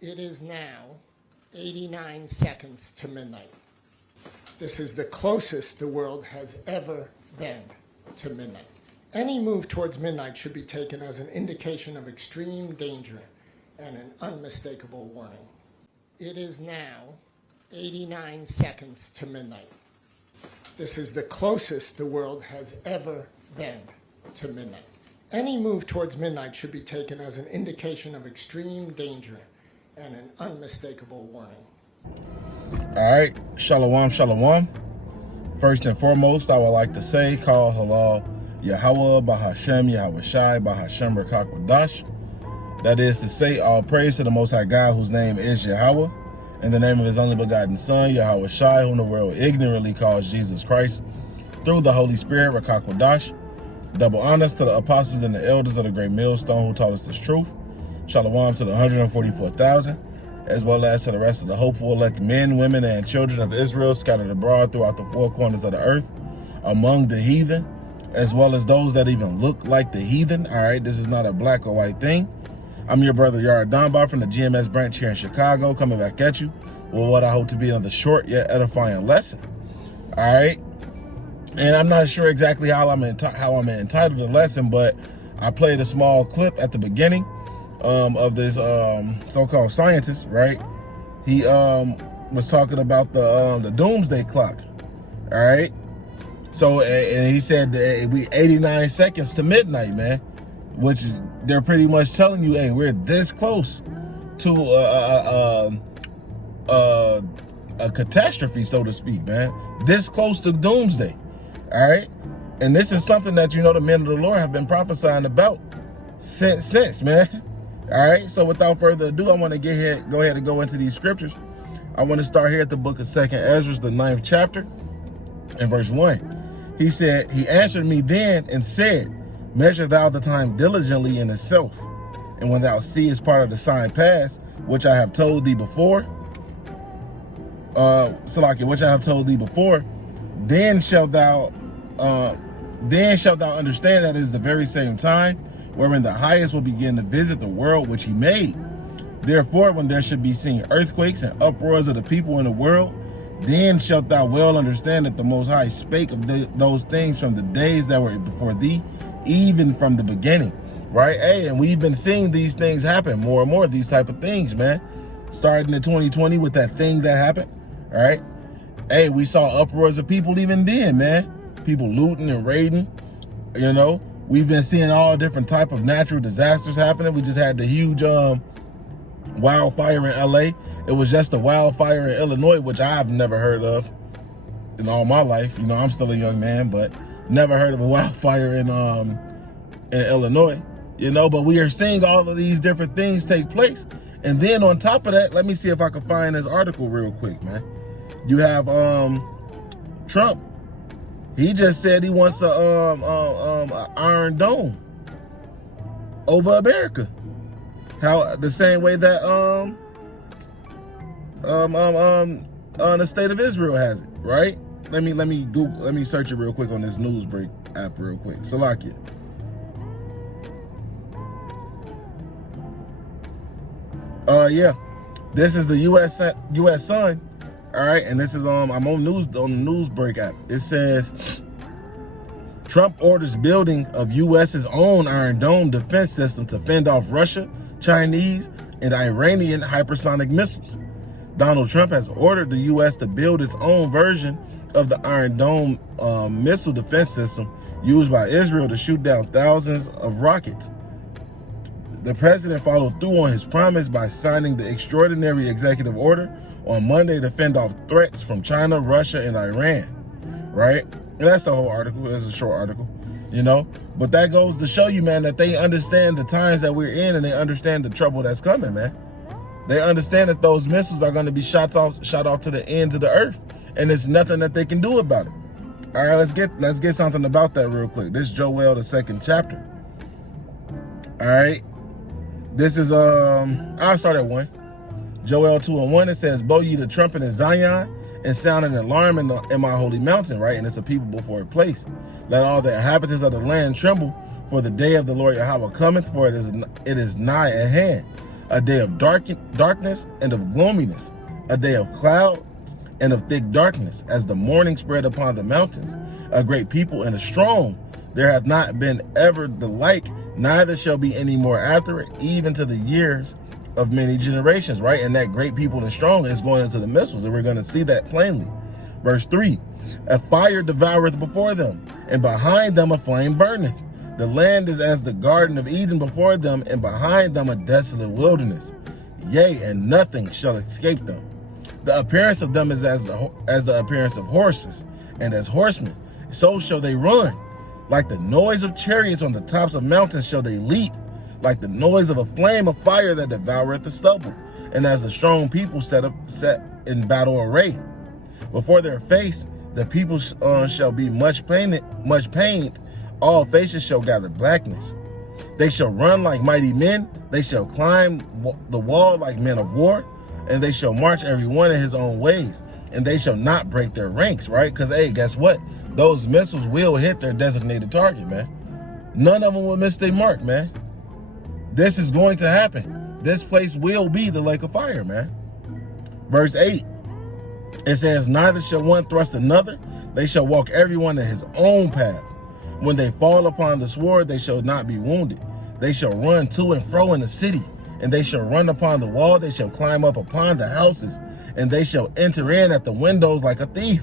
It is now 89 seconds to midnight. This is the closest the world has ever been to midnight. Any move towards midnight should be taken as an indication of extreme danger and an unmistakable warning. It is now 89 seconds to midnight. This is the closest the world has ever been to midnight. Any move towards midnight should be taken as an indication of extreme danger and an unmistakable warning. All right, shalom, shalom. First and foremost, I would like to say, Kal Halal Yahweh Bahashem Yahweh Shai Bahashem Rakakwadash. That is to say, all praise to the Most High God, whose name is Yahweh, in the name of his only begotten Son, Yahweh Shai, whom the world ignorantly calls Jesus Christ, through the Holy Spirit, Rakakwadash. Double honors to the apostles and the elders of the great millstone who taught us this truth. Shalom to the 144,000, as well as to the rest of the hopeful elect men, women, and children of Israel scattered abroad throughout the four corners of the earth, among the heathen, as well as those that even look like the heathen. All right, this is not a black or white thing. I'm your brother Yara Dunbar from the GMS branch here in Chicago, coming back at you with what I hope to be another short yet edifying lesson. All right, and I'm not sure exactly how I'm entitled the lesson, but I played a small clip at the beginning of this so-called scientist, right? He was talking about the Doomsday clock. All right, so and he said that we 89 seconds to midnight, man, which they're pretty much telling you, hey, we're this close to a catastrophe, so to speak, man. This close to doomsday. All right, and this is something that the men of the Lord have been prophesying about since, man. All right, so without further ado, I want to go ahead and go into these scriptures. I want to start here at the book of 2nd Ezra, the 9th chapter, and verse 1. He said, he answered me then and said, measure thou the time diligently in itself, and when thou seest part of the sign pass, which I have told thee before, which I have told thee before, then shalt thou understand that it is the very same time wherein the highest will begin to visit the world which he made. Therefore, when there should be seen earthquakes and uproars of the people in the world, then shalt thou well understand that the Most High spake of those things from the days that were before thee, even from the beginning. Right? Hey, and we've been seeing these things happen, more and more of these type of things, man. Starting in 2020 with that thing that happened. All right. Hey, we saw uproars of people even then, man. People looting and raiding, We've been seeing all different type of natural disasters happening. We just had the huge wildfire in LA. It was just a wildfire in Illinois, which I've never heard of in all my life. I'm still a young man, but never heard of a wildfire in Illinois, but we are seeing all of these different things take place. And then on top of that, let me see if I can find this article real quick, man. You have Trump. He just said he wants a Iron Dome over America. How the same way that the state of Israel has it, right? Let me search it real quick on this Newsbreak app real quick. Salakia. Yeah, this is the U.S. Sun. All right, and this is I'm on the Newsbreak app. It says Trump orders building of U.S.'s own Iron Dome defense system to fend off Russia, Chinese, and Iranian hypersonic missiles. Donald Trump has ordered the U.S. to build its own version of the Iron Dome missile defense system used by Israel to shoot down thousands of rockets. The president followed through on his promise by signing the extraordinary executive order on Monday to fend off threats from China, Russia, and Iran, right? And that's the whole article. It's a short article, But that goes to show you, man, that they understand the times that we're in, and they understand the trouble that's coming, man. They understand that those missiles are going to be shot off to the ends of the earth, and there's nothing that they can do about it. All right, let's get something about that real quick. This is Joel, the 2nd chapter. All right, this is I'll start at 1. Joel 2:1, it says, blow ye the trumpet in Zion and sound an alarm in my holy mountain, right? And it's a people before a place. Let all the inhabitants of the land tremble, for the day of the Lord Yahweh cometh, for it is nigh at hand. a day of darkness and of gloominess, a day of clouds and of thick darkness, as the morning spread upon the mountains, a great people and a strong. There hath not been ever the like, neither shall be any more after it, even to the years of many generations, right? And that great people and strong is going into the missiles, and we're going to see that plainly. Verse 3, a fire devoureth before them, and behind them a flame burneth. The land is as the garden of Eden before them, and behind them a desolate wilderness. Yea, and nothing shall escape them. The appearance of them is as the appearance of horses, and as horsemen, so shall they run. Like the noise of chariots on the tops of mountains shall they leap, like the noise of a flame of fire that devoureth the stubble, and as the strong people set in battle array. Before their face the people shall be much pained, all faces shall gather blackness. They shall run like mighty men, they shall climb the wall like men of war, and they shall march every one in his own ways, and they shall not break their ranks, right? Because, hey, guess what? Those missiles will hit their designated target, man. None of them will miss their mark, man. This is going to happen. This place will be the lake of fire, man. Verse 8, it says, neither shall one thrust another, they shall walk everyone in his own path. When they fall upon the sword, they shall not be wounded. They shall run to and fro in the city, and they shall run upon the wall, they shall climb up upon the houses, and they shall enter in at the windows like a thief.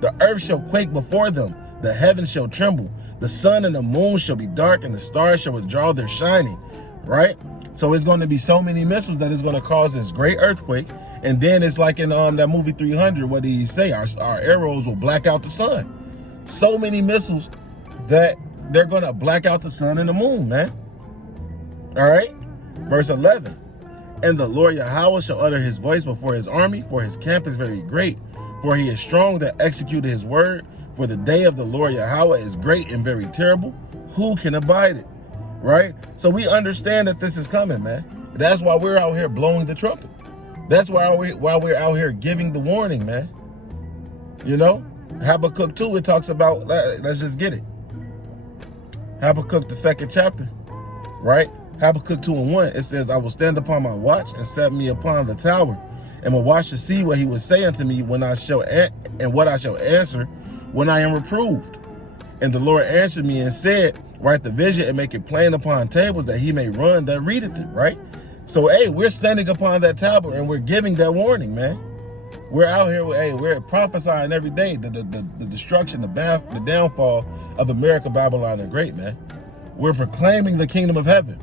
The earth shall quake before them, the heavens shall tremble, the sun and the moon shall be dark, and the stars shall withdraw their shining, right? So it's going to be so many missiles that it's going to cause this great earthquake. And then it's like in that movie 300, what did he say? Our arrows will black out the sun. So many missiles that they're going to black out the sun and the moon, man. All right? Verse 11, and the Lord Yahweh shall utter his voice before his army, for his camp is very great. For he is strong that executed his word. For the day of the Lord Yahweh is great and very terrible. Who can abide it? Right? So we understand that this is coming, man. That's why we're out here blowing the trumpet. That's why we're out here giving the warning, man. You know? Habakkuk 2, it talks about, let's just get it. Habakkuk, the 2nd chapter, right? Habakkuk 2:1, it says, I will stand upon my watch and set me upon the tower, and will watch to see what he would say unto me when I shall and what I shall answer when I am reproved. And the Lord answered me and said, write the vision and make it plain upon tables, that he may run that readeth it, right? So, hey, we're standing upon that tablet and we're giving that warning, man. We're out here, hey, we're prophesying every day the destruction, the downfall of America, Babylon, and Great, man. We're proclaiming the kingdom of heaven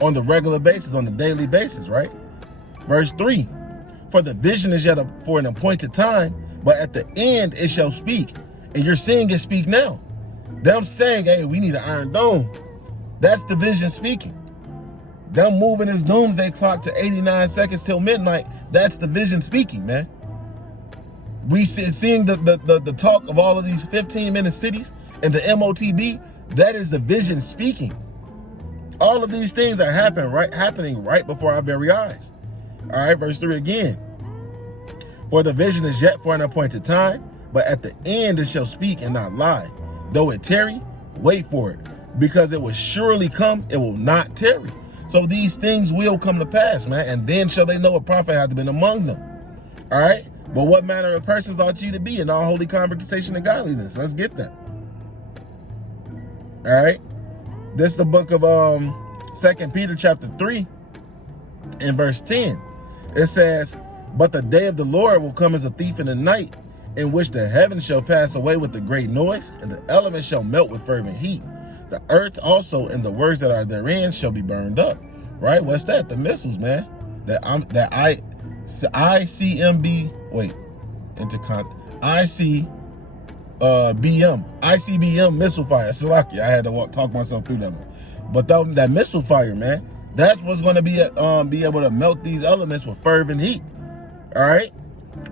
on the regular basis, on the daily basis, right? Verse 3, for the vision is yet for an appointed time, but at the end it shall speak. And you're seeing it speak now. Them saying, hey, we need an iron dome. That's the vision speaking. Them moving this doomsday clock to 89 seconds till midnight. That's the vision speaking, man. We seeing the talk of all of these 15-minute cities and the MOTB. That is the vision speaking. All of these things are happening right before our very eyes. All right, verse 3 again. For the vision is yet for an appointed time, but at the end it shall speak and not lie. Though it tarry, wait for it, because it will surely come, it will not tarry. So these things will come to pass, man, and then shall they know a prophet hath been among them. All right? But what manner of persons ought you to be in all holy conversation and godliness? Let's get that. All right? This is the book of 2 Peter chapter 3 and verse 10. It says, but the day of the Lord will come as a thief in the night, in which the heavens shall pass away with a great noise, and the elements shall melt with fervent heat. The earth also and the works that are therein shall be burned up. Right? What's that? The missiles, man. ICBM missile fire. Salaki, I had to talk myself through that one. But that missile fire, man, that's what's going to be able to melt these elements with fervent heat. All right?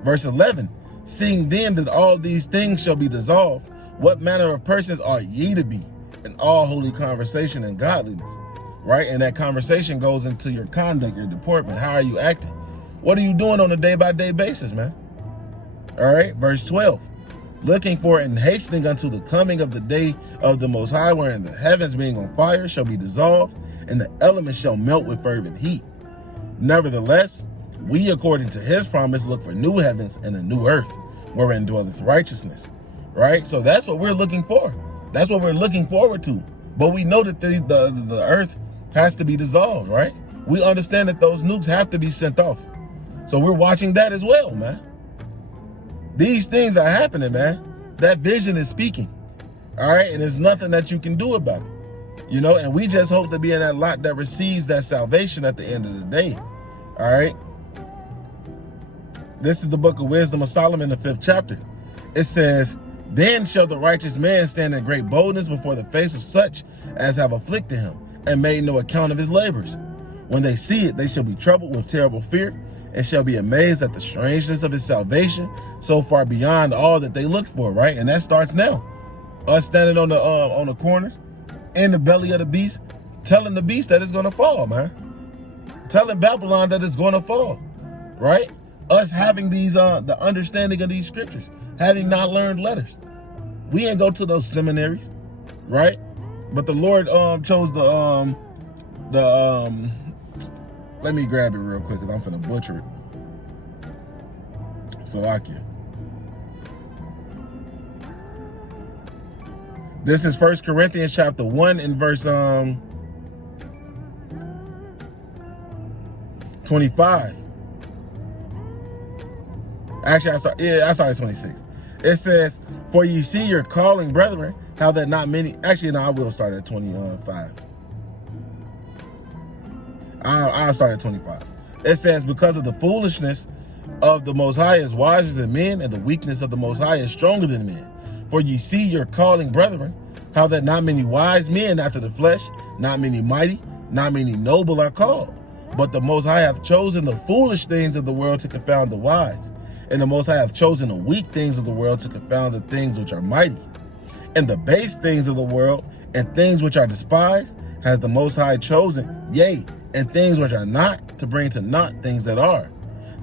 Verse 11, seeing then that all these things shall be dissolved, what manner of persons are ye to be in all holy conversation and godliness? Right? And that conversation goes into your conduct, your deportment. How are you acting? What are you doing on a day-by-day basis, man? All right? Verse 12, looking for and hastening unto the coming of the day of the Most High, wherein the heavens being on fire shall be dissolved, and the elements shall melt with fervent heat. Nevertheless, we, according to his promise, look for new heavens and a new earth, wherein dwelleth righteousness. Right? So that's what we're looking for. That's what we're looking forward to. But we know that the earth has to be dissolved, right? We understand that those nukes have to be sent off. So we're watching that as well, man. These things are happening, man. That vision is speaking. All right? And there's nothing that you can do about it. You know, and we just hope to be in that lot that receives that salvation at the end of the day. All right? This is the book of Wisdom of Solomon, the 5th chapter. It says, then shall the righteous man stand in great boldness before the face of such as have afflicted him, and made no account of his labors. When they see it, they shall be troubled with terrible fear, and shall be amazed at the strangeness of his salvation, so far beyond all that they looked for, right? And that starts now. Us standing on the corners, in the belly of the beast, telling the beast that it's gonna fall, man. Telling Babylon that it's gonna fall, right? Us having these the understanding of these scriptures, having not learned letters. We ain't go to those seminaries, right? But the Lord chose the let me grab it real quick because I'm finna butcher it. Salakia. This is 1 Corinthians chapter 1 and verse 25. Actually, I started 26. It says, for you see your calling, brethren, how that not many, actually, no, I will start at 25. I'll start at 25. It says, because of the foolishness of the Most High is wiser than men, and the weakness of the Most High is stronger than men. For ye see your calling, brethren, how that not many wise men after the flesh, not many mighty, not many noble are called. But the Most High hath chosen the foolish things of the world to confound the wise. And the Most High hath chosen the weak things of the world to confound the things which are mighty. And the base things of the world and things which are despised has the Most High chosen, yea, and things which are not, to bring to naught things that are,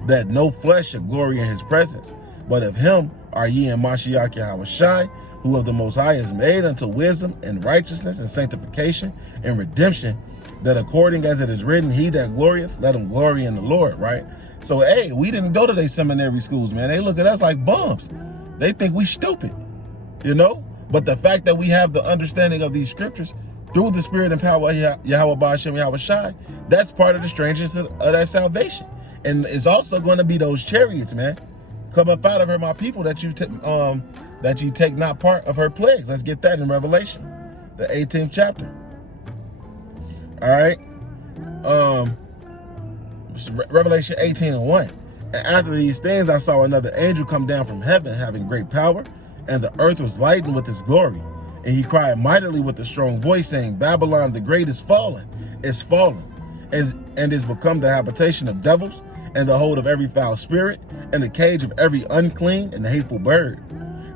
that no flesh should glory in his presence. But of him are ye in Mashiach Yahushai, who of the Most High is made unto wisdom and righteousness and sanctification and redemption, that according as it is written, he that glorieth, let him glory in the Lord, right? So, hey, we didn't go to their seminary schools, man. They look at us like bums. They think we stupid, you know? But the fact that we have the understanding of these scriptures through the spirit and power of Yahweh Ba'ashem Yahushai, that's part of the strangeness of that salvation. And it's also going to be those chariots, man. Come up out of her, my people, that you take not part of her plagues. Let's get that in Revelation, the 18th chapter. All right. Revelation 18:1. And after these things, I saw another angel come down from heaven, having great power, and the earth was lightened with his glory. And he cried mightily with a strong voice, saying, Babylon the great is fallen, and is become the habitation of devils, and the hold of every foul spirit, and the cage of every unclean and hateful bird.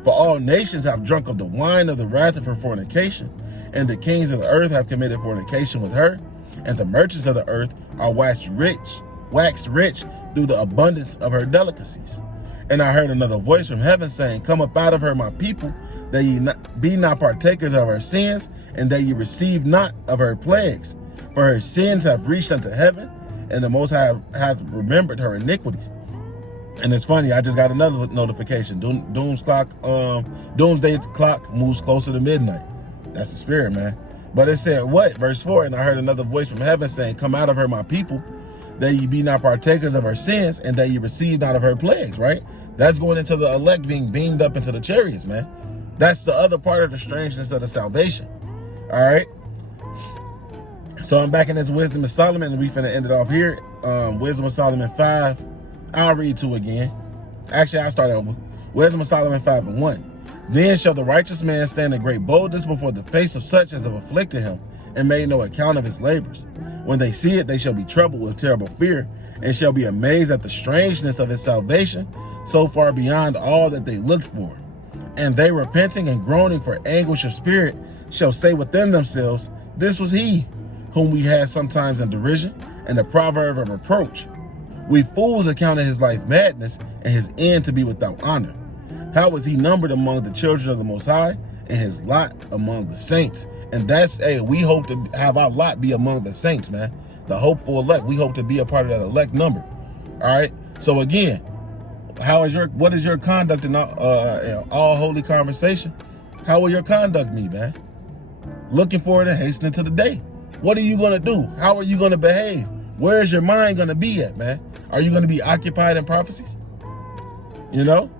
For all nations have drunk of the wine of the wrath of her fornication, and the kings of the earth have committed fornication with her, and the merchants of the earth are waxed rich through the abundance of her delicacies. And I heard another voice from heaven saying, come up out of her, my people, that ye be not partakers of her sins, and that ye receive not of her plagues. For her sins have reached unto heaven, and the Most High hath remembered her iniquities. And it's funny, I just got another notification. Doomsday clock moves closer to midnight. That's the spirit, man. But it said what? Verse 4, and I heard another voice from heaven saying, come out of her, my people, that ye be not partakers of her sins, and that ye receive not of her plagues, right? That's going into the elect being beamed up into the chariots, man. That's the other part of the strangeness of the salvation. All right. So I'm back in this Wisdom of Solomon, and we finna end it off here. Wisdom of Solomon 5. I'll read 2 again. Actually, I'll start over. Wisdom of Solomon 5:1. Then shall the righteous man stand in great boldness before the face of such as have afflicted him, and made no account of his labors. When they see it, they shall be troubled with terrible fear, and shall be amazed at the strangeness of his salvation, so far beyond all that they looked for. And they, repenting and groaning for anguish of spirit, shall say within themselves, this was he whom we had sometimes in derision, and the proverb of reproach. We fools accounted his life madness, and his end to be without honor. How was he numbered among the children of the Most High, and his lot among the saints? And that's, hey, we hope to have our lot be among the saints, man. the hopeful elect. We hope to be a part of that elect number. All right. So again, what is your conduct in all holy conversation? How will your conduct be, man? Looking forward and hastening to the day. What are you going to do? How are you going to behave? Where is your mind going to be at, man? Are you going to be occupied in prophecies? You know,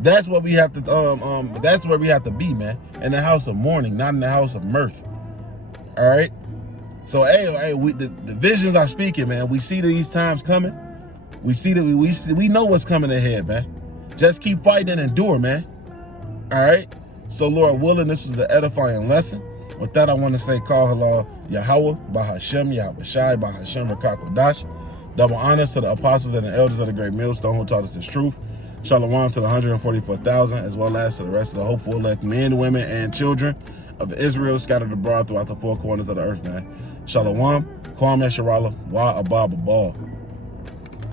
that's what we have to, that's where we have to be, man. In the house of mourning, not in the house of mirth. All right. So, the visions are speaking, man. We see these times coming. We see that we know what's coming ahead, man. Just keep fighting and endure, man. All right. So, Lord willing, this was an edifying lesson. With that, I want to say, call halal Yahweh, Bahashem, Yahweh Shai, Bahashem, Rakakwadash. Double honors to the apostles and the elders of the great millstone who taught us this truth. Shalom to the 144,000, as well as to the rest of the hopeful elect men, women, and children of Israel scattered abroad throughout the four corners of the earth, man. Shalom, Kwam Yasharallah, Wa Abba Babal.